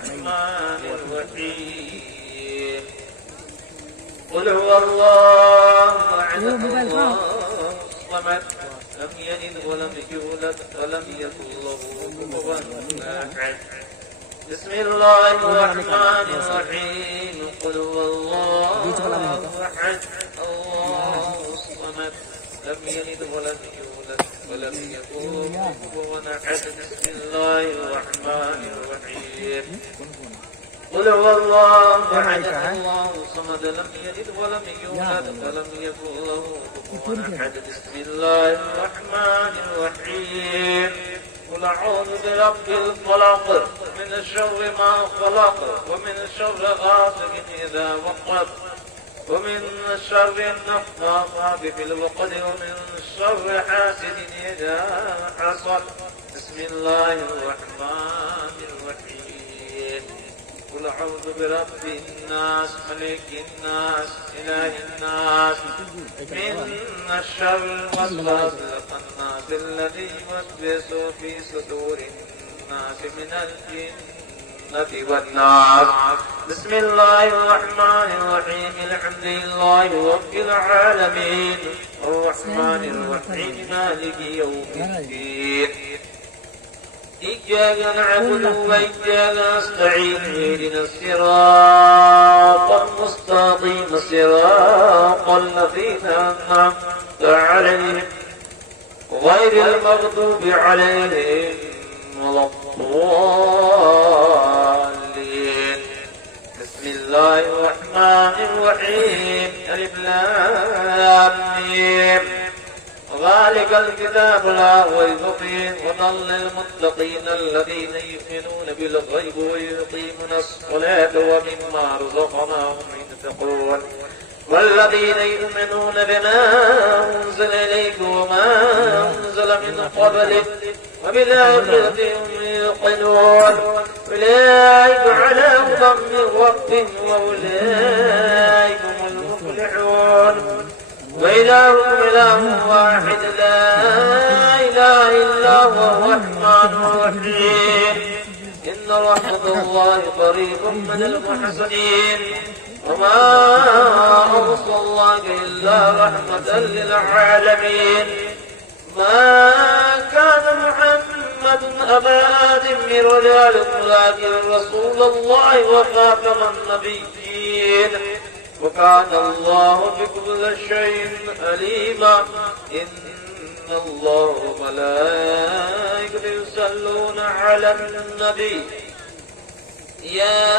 الرحمن الرحيم قل هو الله أحد الله الصمد لم يلد ولم يولد ولم يكن له كفوا أحد بسم الله الرحمن الرحيم قل هو الله أحد الله الصمد لم يلد ولم يولد ولم يكن له كفوا أحد بسم الله الرحمن الرحيم قل هو الله أحد الله الصمد لم يلد ولم يولد ولم يكن له كفوا أحد بسم الله الرحمن الرحيم قل أعوذ برب الفلق من شر ما خلق ومن شر غاسق إذا وقب ومن شر النفاثات في العقد ومن شر حاسد إذا حسد بسم الله الرحمن الرحيم قل أعوذ برب الناس ملك الناس إله الناس من الشر الوسواس الخناس الذي يوسوس في صدور الناس من الجنة والناس بسم الله الرحمن الرحيم الحمد لله رب العالمين الرحمن الرحيم مالك يوم الدين إياك نعبد وإياك نستعين اهدنا الصراط المستقيم صراط الذين أنعمت عليهم غير المغضوب عليهم ولا الضالين بسم الله الرحمن الرحيم ألف لام ميم ذلك الكتاب لا ريب فيه هدى للمتقين الذين يؤمنون بالغيب ويقيمون الصلاة ومما رزقناهم ينفقون والذين يؤمنون بما أنزل إليك وما أنزل من قبلك وبالآخرة هم يوقنون أولئك على هدى من ربهم وأولئك هم المفلحون وإلهكم إله واحد لا إله إلا هو الرحمن الرحيم إن رحمة الله قريب من المحسنين وما أرسلناك إلا رحمة للعالمين ما كان محمد أبا آدم من رجالكم لكن رسول الله وخاتم النبيين وكان الله بكل شيء عليما إن الله وملائكته يصلون على النبي يا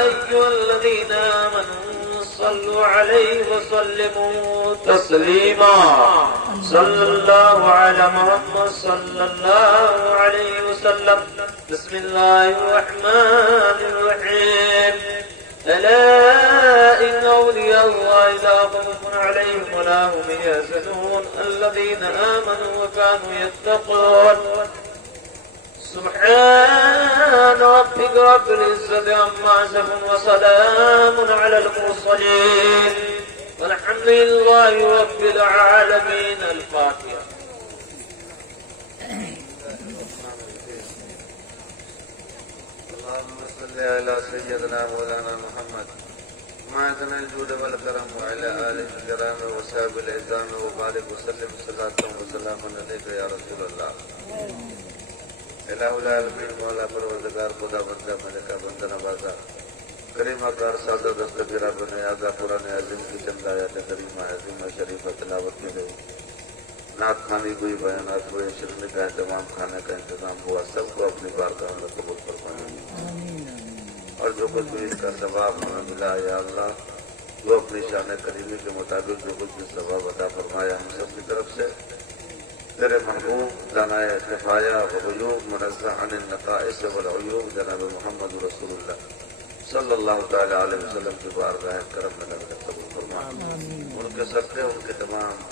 أيها الذين آمنوا صلوا عليه وسلموا تسليما صلى الله على محمد صلى الله عليه وسلم بسم الله الرحمن الرحيم ألا إن أولياء الله لا خوف عليهم ولا هم يحزنون الذين آمنوا وكانوا يتقون سبحان ربك رب العزة عما يصفون وسلام على المرسلين والحمد لله رب العالمين الفاتحة اللهم صل على سيدنا مولانا محمد معدن الجود والكرم وعلى آله الكرام وصحبه العظام وبارك وسلم صلاة وسلاما عليك يا رسول الله الہ العالمین مولا پروردگار خدا بندہ ملکہ بندہ نوازا کریمہ کار سادہ دستگیرہ بنے آگاہ قرآن عظیم کی چند آیات کریمہ عظیمہ شریفہ تلاوت کی گئی نعت خوانی ہوئی بیانات ہوئے شرنے کا اہتمام کھانے کا انتظام ہوا سب کو اپنی بارگاہ میں قبول فرمائے اور جو کچھ بھی اس کا ثواب ہمیں ملا یا اللہ وہ اپنی شان کریمی کے مطابق جو کچھ بھی ثواب عطا فرمایا ہم سب کی طرف سے تیرے محبوب دانائے کفایہ وغیوب منزہ عن النقائص والعیوب جناب محمد رسول اللہ صلی اللہ تعالی علیہ وسلم کی بارگاہ کرم میں لگ قبول فرما ان کے صدقے ان کے تمام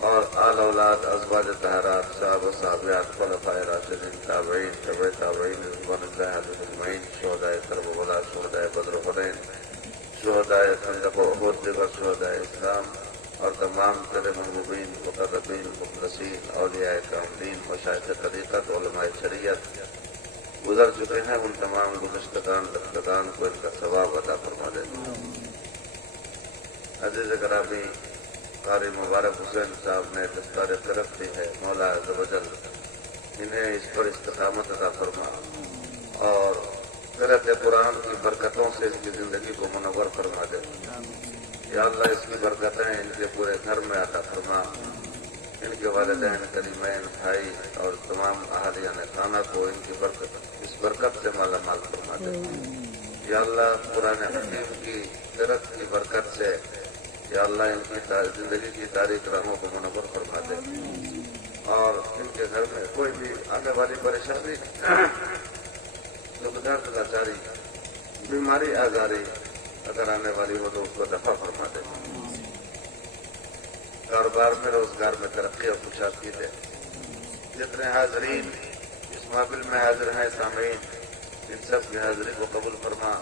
اور آل اولاد ازواج طاہرات صحابہ صحابیات خلفائے راشدین تابعین تبع تابعین رضوان اللہ علیہ اجمعین شہدائے کربلا شہدائے بدر و حنین شہدائے خندق و احد دیگر شہدائے اسلام اور تمام تیرے محبوبین مقربین مخلصین اولیاء کاملین مشائخ طریقت علماء شریعت گزر چکے ہیں ان تمام تمام گزشتگان دستگان کو ان کا ثواب عطا فرما دے. عزیز گرامی، قاری مبارک حسین صاحب نے دستار طرف دی ہے، مولا عز و جل انہیں اس پر استقامت عطا فرما اور قرأت قرآن کی برکتوں سے اس کی زندگی کو منور فرما دے. یا اللہ اس کی برکتیں ان کے پورے گھر میں عطا فرما، ان کے والدین کریمین بھائی اور تمام اہالیان خانہ کو ان کی برکت اس برکت سے مالا مال فرما دے. یا اللہ قرآن حکیم کی قرأت کی برکت سے یا اللہ ان کی زندگی کی تاریخ راہوں کو منور فرما دے اور ان کے گھر میں کوئی بھی آنے والی پریشانی درد لاچاری بیماری آزاری اگر آنے والی ہو تو اس کو دفع فرما دے. کاروبار میں روزگار میں ترقی اور خوشحالی دے. جتنے حاضرین اس محفل میں حاضر ہیں سامعین، ان سب کی حاضری کو قبول فرما.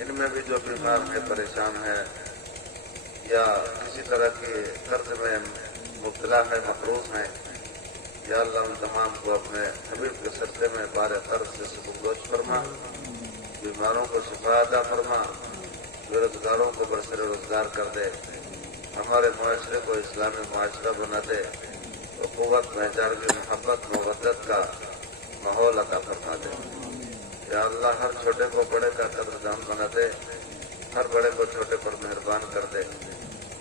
ان میں بھی جو بیمار ہیں، پریشان ہیں یا کسی طرح کے قرض میں مبتلا ہے، مقروض ہیں، یا اللہ ان تمام کو اپنے حبیب کے صدقے میں بار قرض سے سبکدوش فرما. بیماروں کو شفا عطا فرما، بے روزگاروں کو برسر روزگار کر دے. ہمارے معاشرے کو اسلامی معاشرہ بنا دے. قوت بھائی کی محبت مودت کا ماحول عطا فرما دے. یا اللہ ہر چھوٹے کو بڑے کا قدردان بنا دے، ہر بڑے کو چھوٹے پر مہربان کر دے،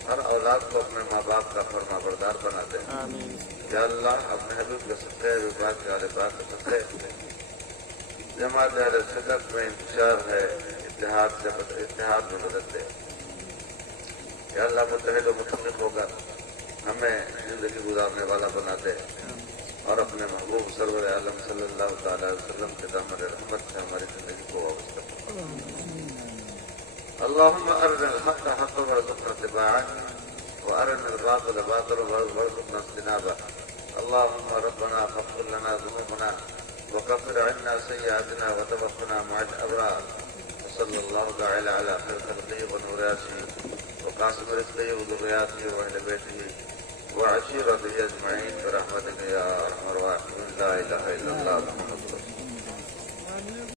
ہر اولاد کو اپنے ماں باپ کا فرما بردار بنا دے. یا اللہ اپنے حبیب کے صدقے وفاق کے اہل پاک کے صدقے جماعت اہل صدق میں انتشار ہے، اتحاد میں مدد دے. یا اللہ متحد و متفق ہوگا ہمیں زندگی گزارنے والا بنا دے اور اپنے محبوب سرور عالم صلی اللہ تعالی علیہ وسلم کے دامن رحمت سے ہماری زندگی کو وابستہ کرے. اللهم ارنا الحق حقا وارزقنا اتباعه وارنا الباطل باطلا وارزقنا اجتنابه. اللهم ربنا فاغفر لنا ذنوبنا وكفر عنا سيئاتنا وتوفنا مع الابرار. وصلى الله تعالى على خير خلقه ونور ياسه وقاسم رزقه وذرياته واهل بيته وعشيرته اجمعين برحمتك يا ارحم الراحمين. لا اله الا الله محمد رسول الله.